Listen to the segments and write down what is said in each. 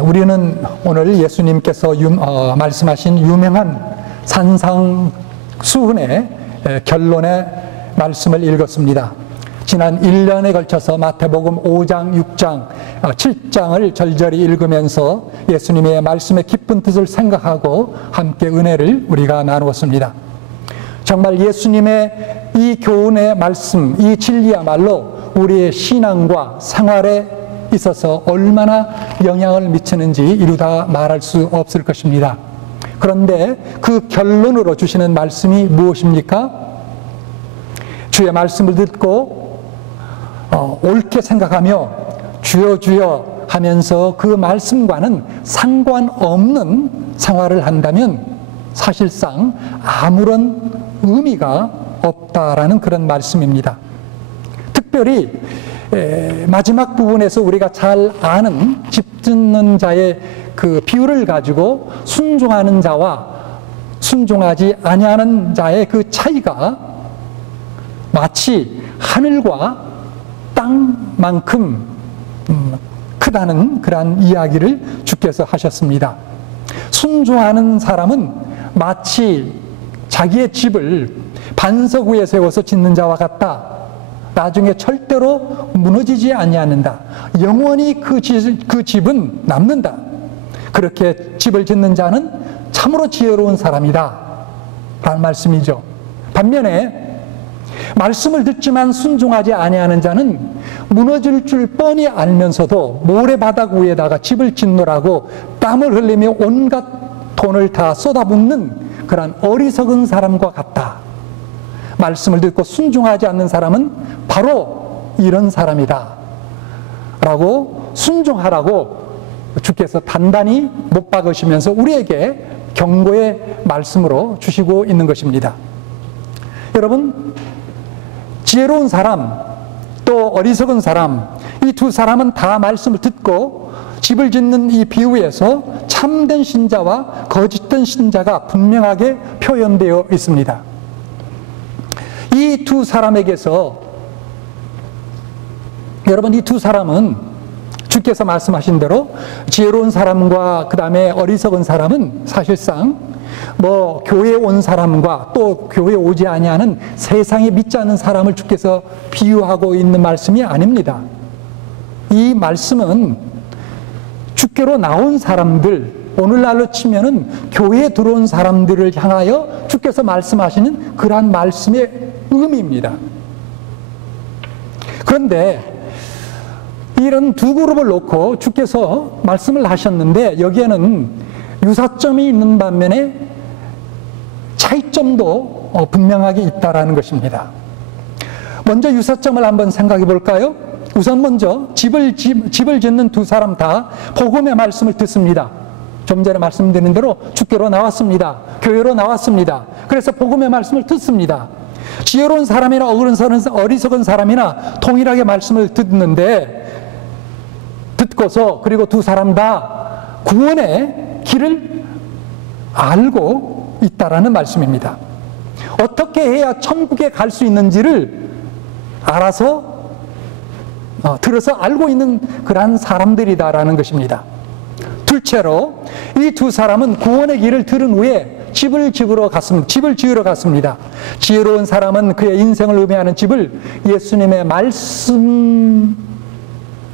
우리는 오늘 예수님께서 말씀하신 유명한 산상수훈의 결론의 말씀을 읽었습니다. 지난 1년에 걸쳐서 마태복음 5장, 6장, 7장을 절절히 읽으면서 예수님의 말씀의 깊은 뜻을 생각하고 함께 은혜를 우리가 나누었습니다. 정말 예수님의 이 교훈의 말씀, 이 진리야말로 우리의 신앙과 생활에 있어서 얼마나 영향을 미치는지 이루다 말할 수 없을 것입니다. 그런데 그 결론으로 주시는 말씀이 무엇입니까? 주의 말씀을 듣고 옳게 생각하며 주여 주여 하면서 그 말씀과는 상관없는 생활을 한다면 사실상 아무런 의미가 없다라는 그런 말씀입니다. 특별히 마지막 부분에서 우리가 잘 아는 집 짓는 자의 그 비유를 가지고 순종하는 자와 순종하지 아니하는 자의 그 차이가 마치 하늘과 땅만큼 크다는 그러한 이야기를 주께서 하셨습니다. 순종하는 사람은 마치 자기의 집을 반석 위에 세워서 짓는 자와 같다. 나중에 절대로 무너지지 아니하는다. 영원히 그 집은 남는다. 그렇게 집을 짓는 자는 참으로 지혜로운 사람이다 라는 말씀이죠. 반면에 말씀을 듣지만 순종하지 아니하는 자는 무너질 줄 뻔히 알면서도 모래바닥 위에다가 집을 짓노라고 땀을 흘리며 온갖 돈을 다 쏟아붓는 그런 어리석은 사람과 같다. 말씀을 듣고 순종하지 않는 사람은 바로 이런 사람이다 라고 순종하라고 주께서 단단히 못 박으시면서 우리에게 경고의 말씀으로 주시고 있는 것입니다. 여러분, 지혜로운 사람 또 어리석은 사람, 이 두 사람은 다 말씀을 듣고 집을 짓는 이 비유에서 참된 신자와 거짓된 신자가 분명하게 표현되어 있습니다. 이 두 사람에게서 여러분, 이 두 사람은 주께서 말씀하신 대로 지혜로운 사람과 그 다음에 어리석은 사람은 사실상 뭐 교회에 온 사람과 또 교회에 오지 아니하는 세상에 믿지 않는 사람을 주께서 비유하고 있는 말씀이 아닙니다. 이 말씀은 주께로 나온 사람들, 오늘날로 치면은 교회에 들어온 사람들을 향하여 주께서 말씀하시는 그러한 말씀의 의미입니다. 그런데 이런 두 그룹을 놓고 주께서 말씀을 하셨는데 여기에는 유사점이 있는 반면에 차이점도 분명하게 있다라는 것입니다. 먼저 유사점을 한번 생각해 볼까요? 우선 먼저 집을 짓는 두 사람 다 복음의 말씀을 듣습니다. 좀 전에 말씀드린 대로 주께로 나왔습니다. 교회로 나왔습니다. 그래서 복음의 말씀을 듣습니다. 지혜로운 사람이나 어리석은 사람이나 동일하게 말씀을 듣고서 그리고 두 사람 다 구원의 길을 알고 있다라는 말씀입니다. 어떻게 해야 천국에 갈 수 있는지를 알아서 들어서 알고 있는 그러한 사람들이다라는 것입니다. 둘째로 이 두 사람은 구원의 길을 들은 후에 집을 지으러 갔습니다. 지혜로운 사람은 그의 인생을 의미하는 집을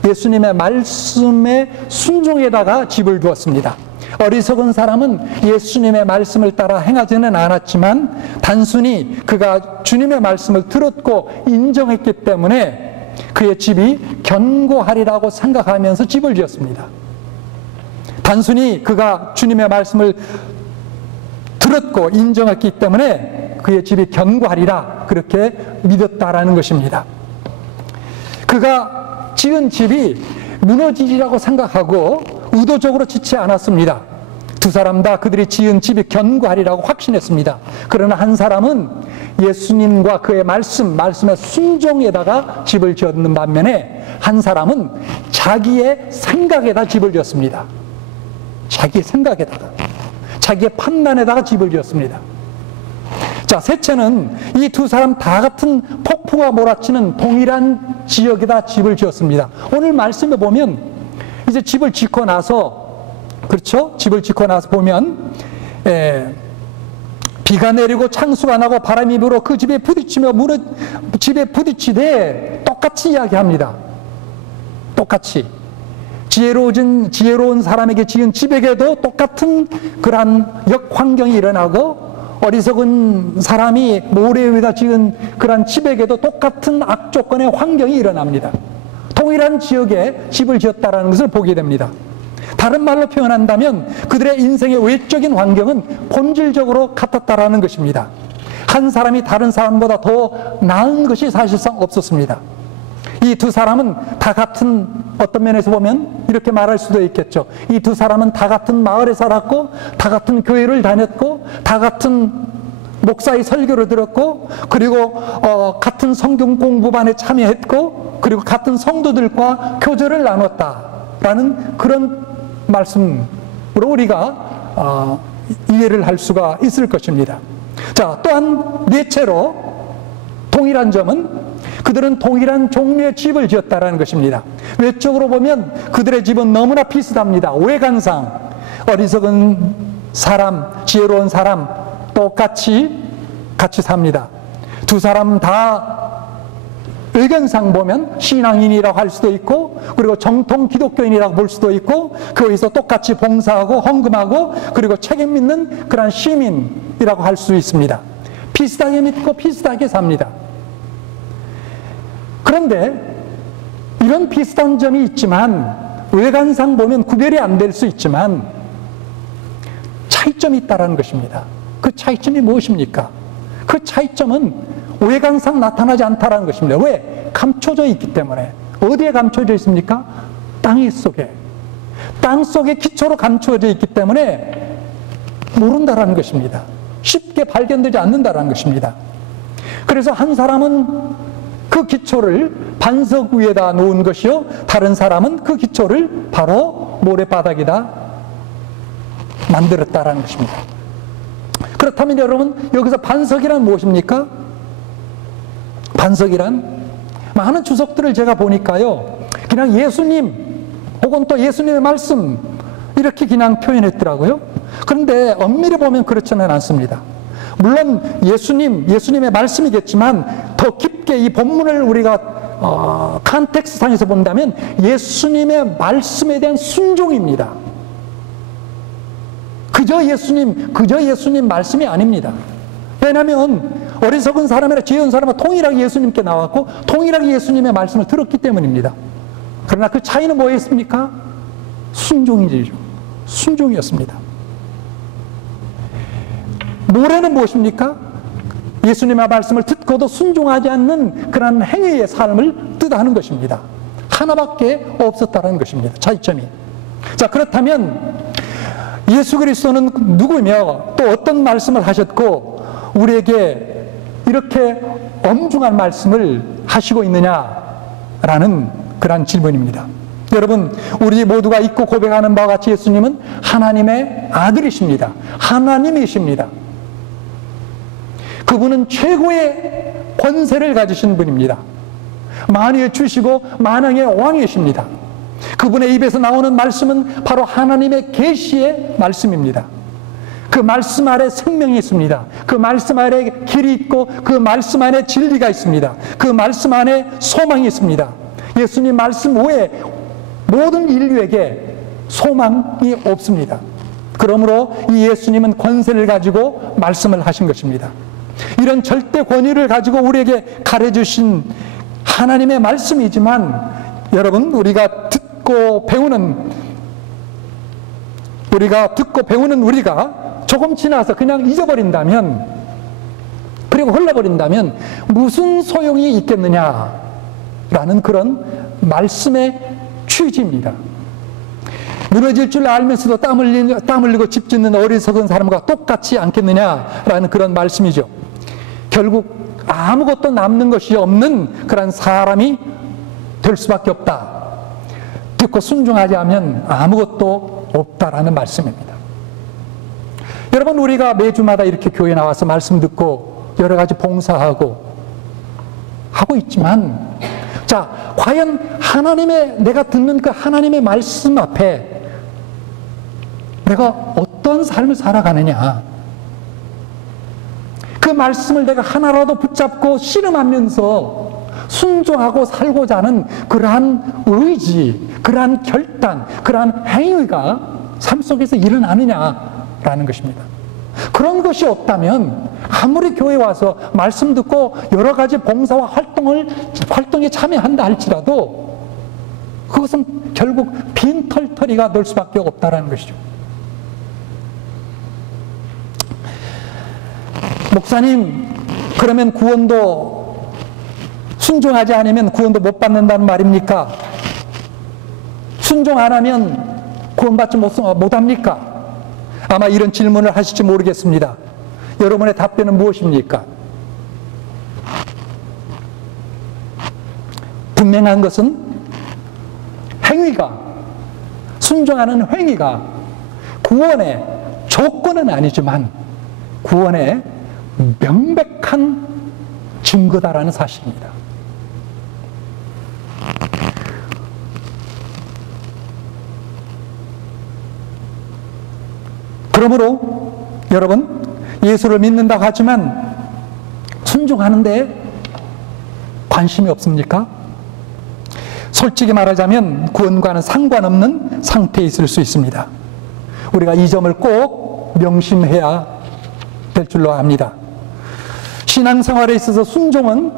예수님의 말씀에 순종에다가 집을 두었습니다. 어리석은 사람은 예수님의 말씀을 따라 행하지는 않았지만 단순히 그가 주님의 말씀을 들었고 인정했기 때문에 그의 집이 견고하리라고 생각하면서 집을 지었습니다. 단순히 그가 주님의 말씀을 들었고 인정했기 때문에 그의 집이 견고하리라 그렇게 믿었다라는 것입니다. 그가 지은 집이 무너지리라고 생각하고 의도적으로 짓지 않았습니다. 두 사람 다 그들이 지은 집이 견고하리라고 확신했습니다. 그러나 한 사람은 예수님과 그의 말씀의 순종에다가 집을 지었는 반면에 한 사람은 자기의 생각에다 집을 지었습니다. 자기의 생각에다가, 자기의 판단에다가 집을 지었습니다. 자, 셋째는 이 두 사람 다 같은 폭풍과 몰아치는 동일한 지역에다 집을 지었습니다. 오늘 말씀에 보면 이제 집을 짓고 나서 그렇죠? 집을 짓고 나서 보면 비가 내리고 창수가 나고 바람이 불어 그 집에 부딪히며 집에 부딪히되 똑같이 이야기합니다. 똑같이. 지혜로운 사람에게 지은 집에게도 똑같은 그러한 역환경이 일어나고, 어리석은 사람이 모래 위에다 지은 그러한 집에게도 똑같은 악조건의 환경이 일어납니다. 동일한 지역에 집을 지었다는 것을 보게 됩니다. 다른 말로 표현한다면 그들의 인생의 외적인 환경은 본질적으로 같았다라는 것입니다. 한 사람이 다른 사람보다 더 나은 것이 사실상 없었습니다. 이 두 사람은 다 같은, 어떤 면에서 보면 이렇게 말할 수도 있겠죠. 이 두 사람은 다 같은 마을에 살았고, 다 같은 교회를 다녔고, 다 같은 목사의 설교를 들었고, 그리고 같은 성경 공부반에 참여했고, 그리고 같은 성도들과 교제를 나눴다라는 그런 말씀으로 우리가 이해를 할 수가 있을 것입니다. 자, 또한 넷째로 동일한 점은 그들은 동일한 종류의 집을 지었다라는 것입니다. 외적으로 보면 그들의 집은 너무나 비슷합니다. 외관상 어리석은 사람, 지혜로운 사람 똑같이 같이 삽니다. 두 사람 다 의견상 보면 신앙인이라고 할 수도 있고, 그리고 정통 기독교인이라고 볼 수도 있고, 거기서 똑같이 봉사하고 헌금하고, 그리고 책임 있는 그런 시민이라고 할 수 있습니다. 비슷하게 믿고 비슷하게 삽니다. 그런데 이런 비슷한 점이 있지만, 외관상 보면 구별이 안 될 수 있지만 차이점이 있다는 것입니다. 그 차이점이 무엇입니까? 그 차이점은 외관상 나타나지 않다는 것입니다. 왜? 감춰져 있기 때문에. 어디에 감춰져 있습니까? 땅 속에. 땅 속에 기초로 감춰져 있기 때문에 모른다는 것입니다. 쉽게 발견되지 않는다는 것입니다. 그래서 한 사람은 그 기초를 반석 위에다 놓은 것이요, 다른 사람은 그 기초를 바로 모래바닥에다 만들었다는 것입니다. 그렇다면 여러분, 여기서 반석이란 무엇입니까? 반석이란, 많은 주석들을 제가 보니까요, 그냥 예수님 혹은 또 예수님의 말씀 이렇게 그냥 표현했더라고요. 그런데 엄밀히 보면 그렇지는 않습니다. 물론 예수님의 말씀이겠지만 더 깊게 이 본문을 우리가 컨텍스트상에서 본다면 예수님의 말씀에 대한 순종입니다. 그저 예수님 말씀이 아닙니다. 왜냐하면 어리석은 사람이나 지혜로운 사람은 동일하게 예수님께 나왔고 동일하게 예수님의 말씀을 들었기 때문입니다. 그러나 그 차이는 뭐였습니까? 순종이죠. 순종이었습니다. 모래는 무엇입니까? 예수님의 말씀을 듣고도 순종하지 않는 그런 행위의 삶을 뜻하는 것입니다. 하나밖에 없었다는 것입니다. 차이점이. 자, 그렇다면 예수 그리스도는 누구며 또 어떤 말씀을 하셨고 우리에게 이렇게 엄중한 말씀을 하시고 있느냐라는 그런 질문입니다. 여러분, 우리 모두가 믿고 고백하는 바와 같이 예수님은 하나님의 아들이십니다. 하나님이십니다. 그분은 최고의 권세를 가지신 분입니다. 만유에 주시고 만왕의 왕이십니다. 그분의 입에서 나오는 말씀은 바로 하나님의 계시의 말씀입니다. 그 말씀 아래 생명이 있습니다. 그 말씀 아래 길이 있고 그 말씀 안에 진리가 있습니다. 그 말씀 안에 소망이 있습니다. 예수님 말씀 외에 모든 인류에게 소망이 없습니다. 그러므로 이 예수님은 권세를 가지고 말씀을 하신 것입니다. 이런 절대 권위를 가지고 우리에게 가르쳐주신 하나님의 말씀이지만 여러분, 우리가 듣고 배우는 우리가 조금 지나서 그냥 잊어버린다면, 그리고 흘러버린다면 무슨 소용이 있겠느냐라는 그런 말씀의 취지입니다. 무너질 줄 알면서도 땀 흘리고 집 짓는 어리석은 사람과 똑같지 않겠느냐라는 그런 말씀이죠. 결국 아무것도 남는 것이 없는 그런 사람이 될 수밖에 없다. 듣고 순종하지 않으면 아무것도 없다라는 말씀입니다. 여러분, 우리가 매주마다 이렇게 교회 나와서 말씀 듣고 여러 가지 봉사하고 하고 있지만, 자, 과연 내가 듣는 그 하나님의 말씀 앞에 내가 어떤 삶을 살아가느냐, 그 말씀을 내가 하나라도 붙잡고 씨름하면서 순종하고 살고자 하는 그러한 의지, 그러한 결단, 그러한 행위가 삶 속에서 일어나느냐라는 것입니다. 그런 것이 없다면 아무리 교회 와서 말씀 듣고 여러 가지 봉사와 활동에 참여한다 할지라도 그것은 결국 빈털터리가 될 수밖에 없다는 것이죠. 목사님, 그러면 구원도 순종하지 않으면 구원도 못 받는다는 말입니까? 순종 안 하면 구원받지 못합니까? 아마 이런 질문을 하실지 모르겠습니다. 여러분의 답변은 무엇입니까? 분명한 것은 행위가, 순종하는 행위가 구원의 조건은 아니지만 구원의 명백한 증거다라는 사실입니다. 그러므로 여러분, 예수를 믿는다고 하지만 순종하는데 관심이 없습니까? 솔직히 말하자면 구원과는 상관없는 상태에 있을 수 있습니다. 우리가 이 점을 꼭 명심해야 될 줄로 압니다. 신앙생활에 있어서 순종은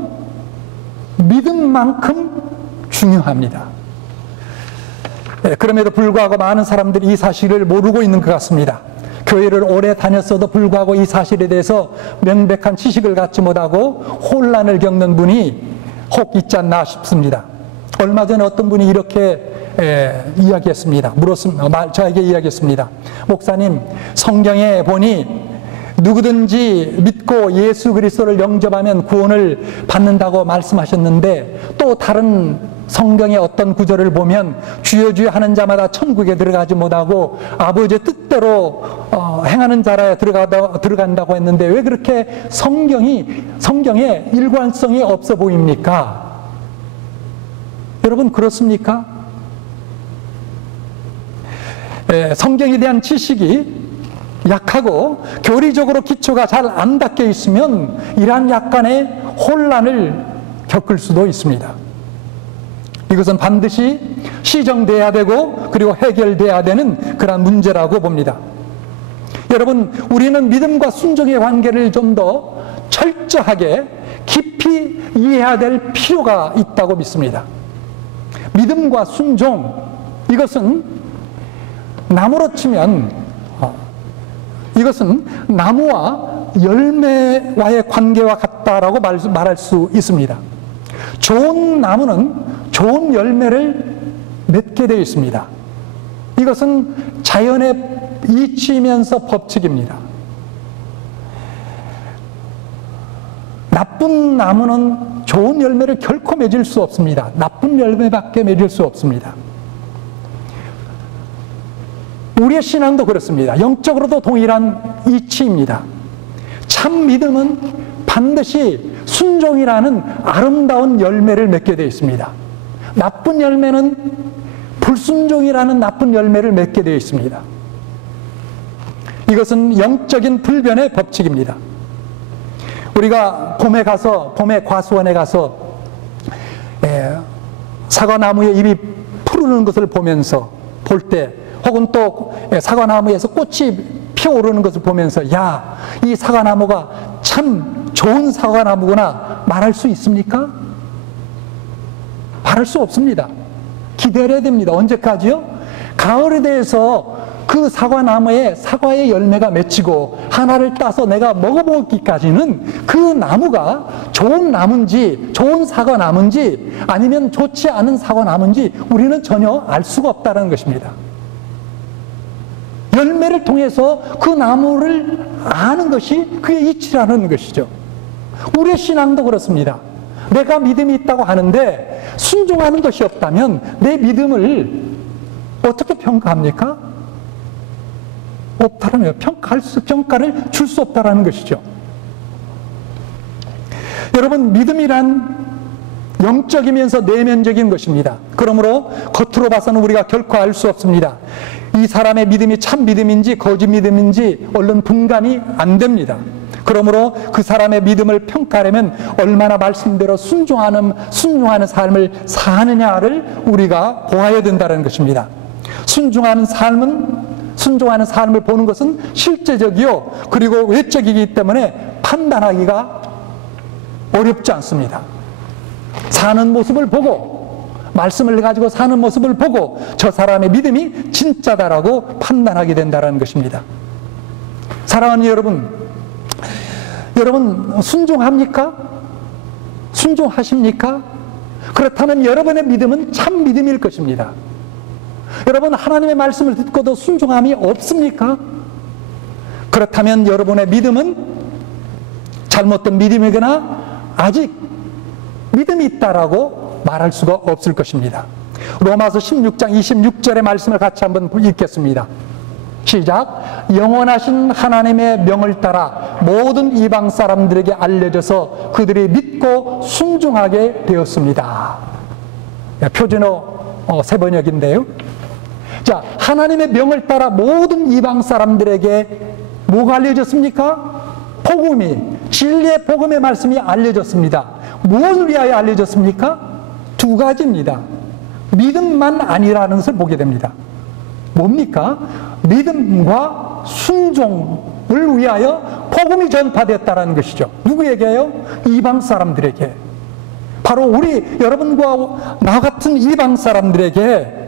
믿음만큼 중요합니다. 그럼에도 불구하고 많은 사람들이 이 사실을 모르고 있는 것 같습니다. 교회를 오래 다녔어도 불구하고 이 사실에 대해서 명백한 지식을 갖지 못하고 혼란을 겪는 분이 혹 있지 않나 싶습니다. 얼마 전에 어떤 분이 이렇게 이야기했습니다. 저에게 이야기했습니다. 목사님, 성경에 보니 누구든지 믿고 예수 그리스도를 영접하면 구원을 받는다고 말씀하셨는데 또 다른 성경의 어떤 구절을 보면 주여 주여 하는 자마다 천국에 들어가지 못하고 아버지의 뜻대로 행하는 자라야 들어간다고 했는데 왜 그렇게 성경에 일관성이 없어 보입니까? 여러분, 그렇습니까? 성경에 대한 지식이 약하고 교리적으로 기초가 잘 안 닦여 있으면 이러한 약간의 혼란을 겪을 수도 있습니다. 이것은 반드시 시정돼야 되고 그리고 해결돼야 되는 그런 문제라고 봅니다. 여러분, 우리는 믿음과 순종의 관계를 좀 더 철저하게 깊이 이해해야 될 필요가 있다고 믿습니다. 믿음과 순종, 이것은 나무로 치면 이것은 나무와 열매와의 관계와 같다라고 말할 수 있습니다. 좋은 나무는 좋은 열매를 맺게 되어 있습니다. 이것은 자연의 이치이면서 법칙입니다. 나쁜 나무는 좋은 열매를 결코 맺을 수 없습니다. 나쁜 열매밖에 맺을 수 없습니다. 우리의 신앙도 그렇습니다. 영적으로도 동일한 이치입니다. 참 믿음은 반드시 순종이라는 아름다운 열매를 맺게 되어 있습니다. 나쁜 열매는 불순종이라는 나쁜 열매를 맺게 되어 있습니다. 이것은 영적인 불변의 법칙입니다. 우리가 봄에 과수원에 가서 사과나무의 잎이 푸르는 것을 보면서 볼 때, 혹은 또 사과나무에서 꽃이 피어오르는 것을 보면서 야, 이 사과나무가 참 좋은 사과나무구나 말할 수 있습니까? 말할 수 없습니다. 기다려야 됩니다. 언제까지요? 가을에 대해서 그 사과나무에 사과의 열매가 맺히고 하나를 따서 내가 먹어보기까지는 그 나무가 좋은 나무인지 좋은 사과나무인지 아니면 좋지 않은 사과나무인지 우리는 전혀 알 수가 없다는 것입니다. 열매를 통해서 그 나무를 아는 것이 그의 이치라는 것이죠. 우리의 신앙도 그렇습니다. 내가 믿음이 있다고 하는데 순종하는 것이 없다면 내 믿음을 어떻게 평가합니까? 없다라는 평가를 줄 수 없다라는 것이죠. 여러분, 믿음이란 영적이면서 내면적인 것입니다. 그러므로 겉으로 봐서는 우리가 결코 알 수 없습니다. 이 사람의 믿음이 참 믿음인지 거짓 믿음인지 얼른 분간이 안 됩니다. 그러므로 그 사람의 믿음을 평가하려면 얼마나 말씀대로 순종하는 삶을 사느냐를 우리가 보아야 된다는 것입니다. 순종하는 삶을 보는 것은 실제적이요, 그리고 외적이기 때문에 판단하기가 어렵지 않습니다. 사는 모습을 보고, 말씀을 가지고 사는 모습을 보고 저 사람의 믿음이 진짜다라고 판단하게 된다는 것입니다. 사랑하는 여러분 순종합니까? 순종하십니까? 그렇다면 여러분의 믿음은 참 믿음일 것입니다. 여러분, 하나님의 말씀을 듣고도 순종함이 없습니까? 그렇다면 여러분의 믿음은 잘못된 믿음이거나 아직 믿음이 있다라고 말할 수가 없을 것입니다. 로마서 16장 26절의 말씀을 같이 한번 읽겠습니다. 시작. 영원하신 하나님의 명을 따라 모든 이방 사람들에게 알려져서 그들이 믿고 순종하게 되었습니다. 표준어 세 번역인데요. 자, 하나님의 명을 따라 모든 이방 사람들에게 뭐가 알려졌습니까? 복음이, 진리의 복음의 말씀이 알려졌습니다. 무엇을 위하여 알려졌습니까? 두 가지입니다. 믿음만 아니라는 것을 보게 됩니다. 뭡니까? 믿음과 순종을 위하여 복음이 전파됐다는 것이죠. 누구에게요? 이방 사람들에게. 바로 우리 여러분과 나 같은 이방 사람들에게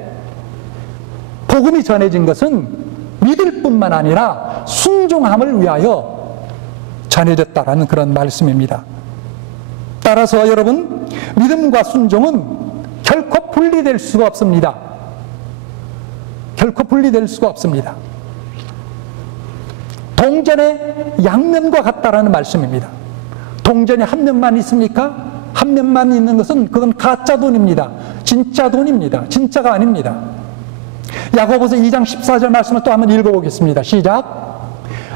복음이 전해진 것은 믿을 뿐만 아니라 순종함을 위하여 전해졌다라는 그런 말씀입니다. 따라서 여러분, 믿음과 순종은 결코 분리될 수가 없습니다. 결코 분리될 수가 없습니다. 동전의 양면과 같다라는 말씀입니다. 동전이 한 면만 있습니까? 한 면만 있는 것은 그건 가짜 돈입니다. 진짜 돈입니다. 진짜가 아닙니다. 야고보서 2장 14절 말씀을 또 한번 읽어보겠습니다. 시작.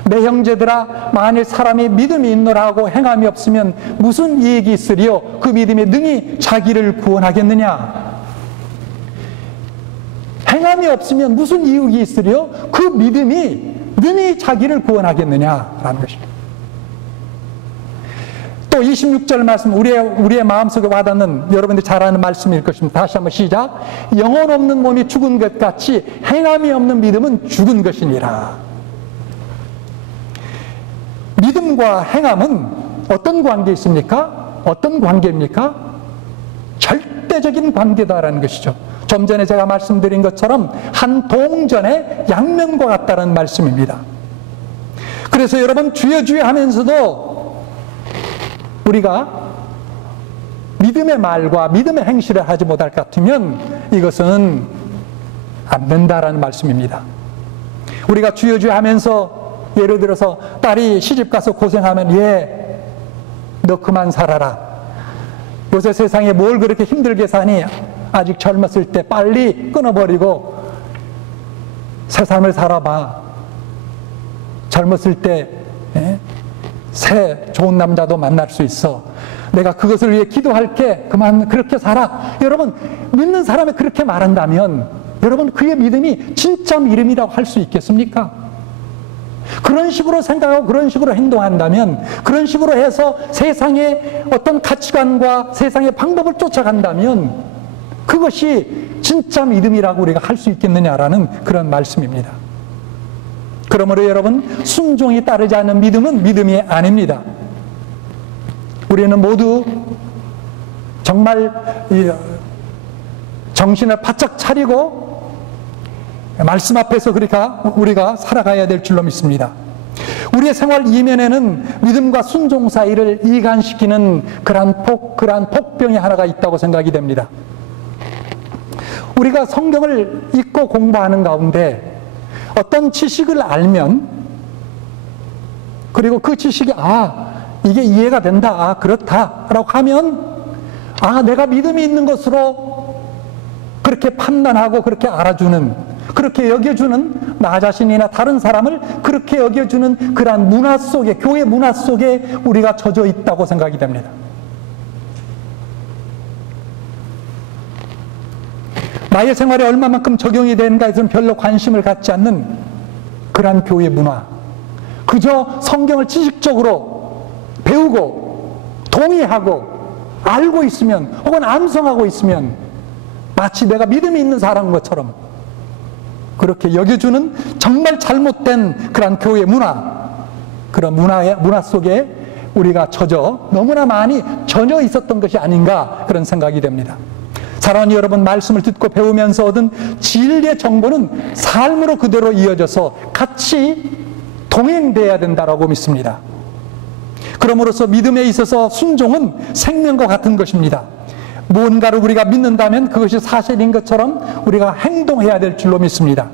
내 형제들아, 만일 사람이 믿음이 있노라 하고 행함이 없으면 무슨 이익이 있으리요? 그 믿음이 능히 자기를 구원하겠느냐? 행함이 없으면 무슨 이익이 있으리요? 그 믿음이 능히 자기를 구원하겠느냐라는 것입니다. 또 26절 말씀, 우리의 마음속에 와닿는 여러분들이 잘 아는 말씀일 것입니다. 다시 한번 시작. 영혼 없는 몸이 죽은 것 같이 행함이 없는 믿음은 죽은 것이니라. 믿음과 행함은 어떤 관계에 있습니까? 어떤 관계입니까? 절대적인 관계다라는 것이죠. 좀 전에 제가 말씀드린 것처럼 한 동전의 양면과 같다는 말씀입니다. 그래서 여러분, 주여 주여 하면서도 우리가 믿음의 말과 믿음의 행실을 하지 못할 것 같으면 이것은 안 된다라는 말씀입니다. 우리가 주여 주여 하면서 예를 들어서 딸이 시집가서 고생하면 얘, 너 그만 살아라. 요새 세상에 뭘 그렇게 힘들게 사니? 아직 젊었을 때 빨리 끊어버리고 새 삶을 살아봐. 젊었을 때 새 좋은 남자도 만날 수 있어. 내가 그것을 위해 기도할게. 그만 그렇게 살아. 여러분, 믿는 사람이 그렇게 말한다면 여러분, 그의 믿음이 진짜 믿음이라고 할 수 있겠습니까? 그런 식으로 생각하고 그런 식으로 행동한다면, 그런 식으로 해서 세상의 어떤 가치관과 세상의 방법을 쫓아간다면 그것이 진짜 믿음이라고 우리가 할 수 있겠느냐라는 그런 말씀입니다. 그러므로 여러분, 순종이 따르지 않는 믿음은 믿음이 아닙니다. 우리는 모두 정말 정신을 바짝 차리고 말씀 앞에서 우리가 살아가야 될 줄로 믿습니다. 우리의 생활 이면에는 믿음과 순종 사이를 이간시키는 그러한 복병이 하나가 있다고 생각이 됩니다. 우리가 성경을 읽고 공부하는 가운데 어떤 지식을 알면, 그리고 그 지식이 이게 이해가 된다, 그렇다라고 하면 내가 믿음이 있는 것으로 그렇게 판단하고 그렇게 알아주는, 그렇게 여겨주는, 나 자신이나 다른 사람을 그렇게 여겨주는 그러한 문화 속에, 교회 문화 속에 우리가 젖어 있다고 생각이 됩니다. 나의 생활에 얼마만큼 적용이 되는가에서는 별로 관심을 갖지 않는 그러한 교회 문화, 그저 성경을 지식적으로 배우고 동의하고 알고 있으면 혹은 암송하고 있으면 마치 내가 믿음이 있는 사람인 것처럼 그렇게 여겨주는 정말 잘못된 그런 교회 문화, 그런 문화 속에 우리가 너무나 많이 젖어 있었던 것이 아닌가 그런 생각이 됩니다. 사랑하는 여러분, 말씀을 듣고 배우면서 얻은 진리의 정보는 삶으로 그대로 이어져서 같이 동행돼야 된다고 믿습니다. 그러므로서 믿음에 있어서 순종은 생명과 같은 것입니다. 무언가를 우리가 믿는다면 그것이 사실인 것처럼 우리가 행동해야 될 줄로 믿습니다.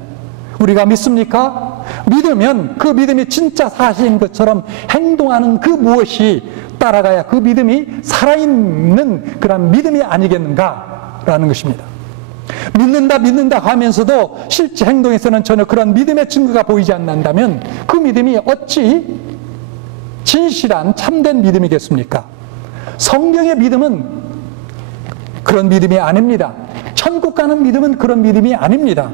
우리가 믿습니까? 믿으면 그 믿음이 진짜 사실인 것처럼 행동하는 그 무엇이 따라가야 그 믿음이 살아있는 그런 믿음이 아니겠는가라는 것입니다. 믿는다 하면서도 실제 행동에서는 전혀 그런 믿음의 증거가 보이지 않는다면 그 믿음이 어찌 진실한 참된 믿음이겠습니까? 성경의 믿음은 그런 믿음이 아닙니다. 천국 가는 믿음은 그런 믿음이 아닙니다.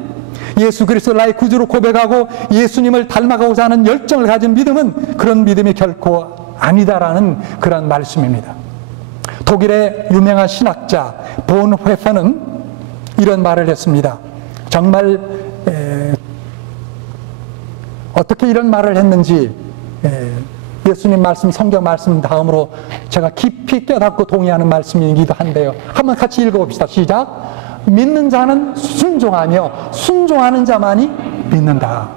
예수 그리스도 나의 구주로 고백하고 예수님을 닮아가고자 하는 열정을 가진 믿음은 그런 믿음이 결코 아니다라는 그런 말씀입니다. 독일의 유명한 신학자 본회퍼는 이런 말을 했습니다. 정말 어떻게 이런 말을 했는지 예수님 말씀, 성경 말씀 다음으로 제가 깊이 깨닫고 동의하는 말씀이기도 한데요. 한번 같이 읽어봅시다. 시작. 믿는 자는 순종하며 순종하는 자만이 믿는다.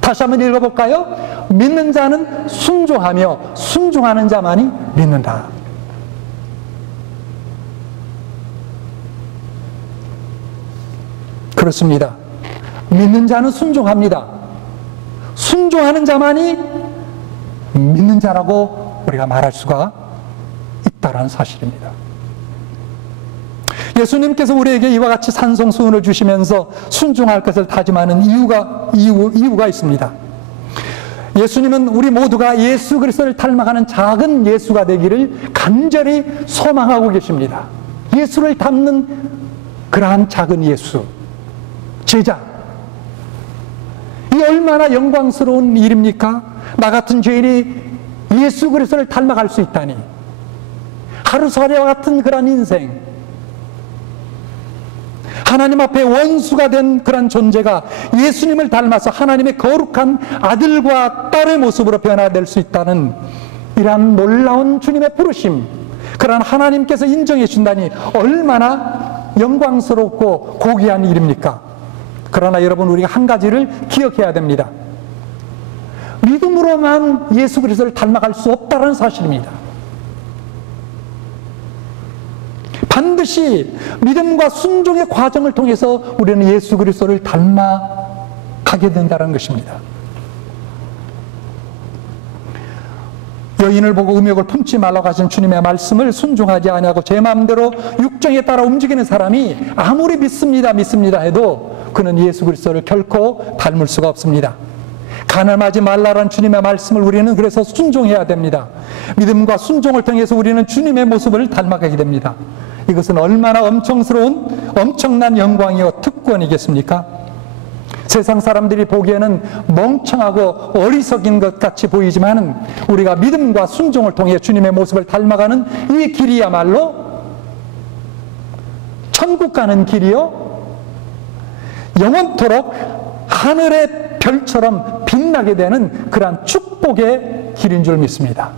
다시 한번 읽어볼까요? 믿는 자는 순종하며 순종하는 자만이 믿는다. 그렇습니다. 믿는 자는 순종합니다. 순종하는 자만이 믿는 자라고 우리가 말할 수가 있다는 사실입니다. 예수님께서 우리에게 이와 같이 산성수훈을 주시면서 순종할 것을 다짐하는 이유가 있습니다. 예수님은 우리 모두가 예수 그리스도를 닮아가는 작은 예수가 되기를 간절히 소망하고 계십니다. 예수를 닮는 그러한 작은 예수, 제자. 이 얼마나 영광스러운 일입니까? 나 같은 죄인이 예수 그리스도를 닮아갈 수 있다니. 하루살이와 같은 그런 인생, 하나님 앞에 원수가 된 그런 존재가 예수님을 닮아서 하나님의 거룩한 아들과 딸의 모습으로 변화될 수 있다는 이러한 놀라운 주님의 부르심, 그러한 하나님께서 인정해 준다니 얼마나 영광스럽고 고귀한 일입니까? 그러나 여러분, 우리가 한 가지를 기억해야 됩니다. 믿음으로만 예수 그리스도를 닮아갈 수 없다는 사실입니다. 반드시 믿음과 순종의 과정을 통해서 우리는 예수 그리스도를 닮아가게 된다는 것입니다. 여인을 보고 음욕을 품지 말라고 하신 주님의 말씀을 순종하지 아니하고 제 마음대로 육정에 따라 움직이는 사람이 아무리 믿습니다 해도 그는 예수 그리스도를 결코 닮을 수가 없습니다. 가늠하지 말라라는 주님의 말씀을 우리는 그래서 순종해야 됩니다. 믿음과 순종을 통해서 우리는 주님의 모습을 닮아가게 됩니다. 이것은 얼마나 엄청난 영광이요 특권이겠습니까? 세상 사람들이 보기에는 멍청하고 어리석인 것 같이 보이지만 우리가 믿음과 순종을 통해 주님의 모습을 닮아가는 이 길이야말로 천국 가는 길이요 영원토록 하늘의 별처럼 빛나게 되는 그러한 축복의 길인 줄 믿습니다.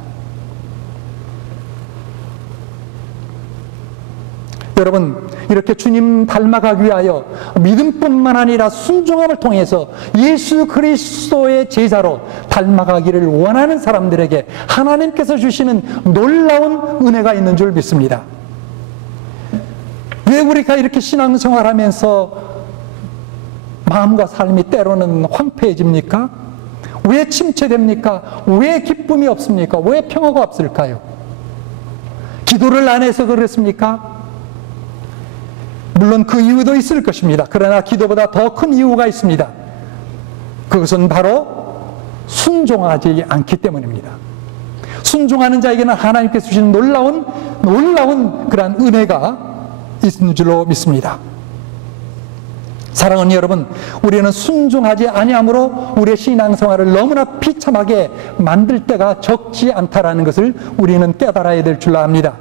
여러분, 이렇게 주님 닮아가기 위하여 믿음뿐만 아니라 순종함을 통해서 예수 그리스도의 제자로 닮아가기를 원하는 사람들에게 하나님께서 주시는 놀라운 은혜가 있는 줄 믿습니다. 왜 우리가 이렇게 신앙생활하면서 마음과 삶이 때로는 황폐해집니까? 왜 침체됩니까? 왜 기쁨이 없습니까? 왜 평화가 없을까요? 기도를 안 해서 그렇습니까? 물론 그 이유도 있을 것입니다. 그러나 기도보다 더 큰 이유가 있습니다. 그것은 바로 순종하지 않기 때문입니다. 순종하는 자에게는 하나님께서 주시는 놀라운 그러한 은혜가 있는 줄로 믿습니다. 사랑하는 여러분, 우리는 순종하지 아니함으로 우리의 신앙생활을 너무나 비참하게 만들 때가 적지 않다라는 것을 우리는 깨달아야 될 줄 압니다.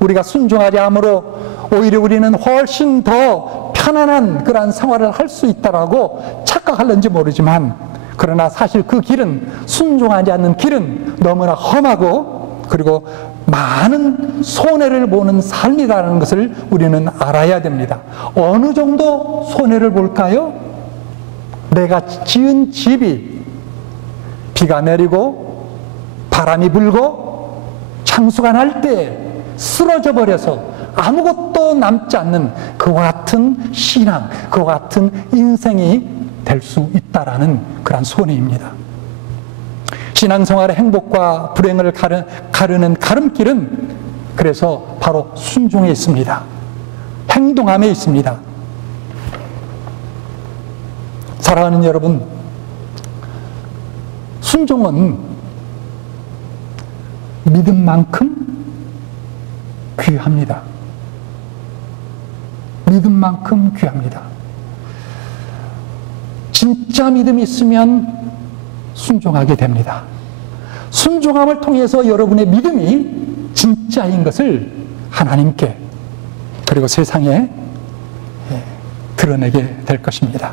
우리가 순종하지 않으므로 오히려 우리는 훨씬 더 편안한 그러한 생활을 할 수 있다라고 착각할는지 모르지만, 그러나 사실 그 길은, 순종하지 않는 길은 너무나 험하고 그리고 많은 손해를 보는 삶이라는 것을 우리는 알아야 됩니다. 어느 정도 손해를 볼까요? 내가 지은 집이 비가 내리고 바람이 불고 창수가 날 때 쓰러져 버려서 아무것도 남지 않는 그와 같은 신앙, 그와 같은 인생이 될 수 있다라는 그런 손해입니다. 신앙생활의 행복과 불행을 가르는 가름길은 그래서 바로 순종에 있습니다. 행동함에 있습니다. 사랑하는 여러분, 순종은 믿음만큼 귀합니다. 믿음만큼 귀합니다. 진짜 믿음이 있으면 순종하게 됩니다. 순종함을 통해서 여러분의 믿음이 진짜인 것을 하나님께 그리고 세상에 드러내게 될 것입니다.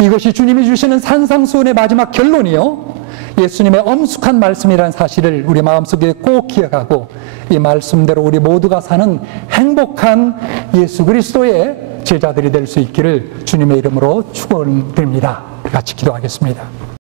이것이 주님이 주시는 산상수훈의 마지막 결론이요, 예수님의 엄숙한 말씀이라는 사실을 우리 마음속에 꼭 기억하고 이 말씀대로 우리 모두가 사는 행복한 예수 그리스도의 제자들이 될 수 있기를 주님의 이름으로 축원드립니다. 같이 기도하겠습니다.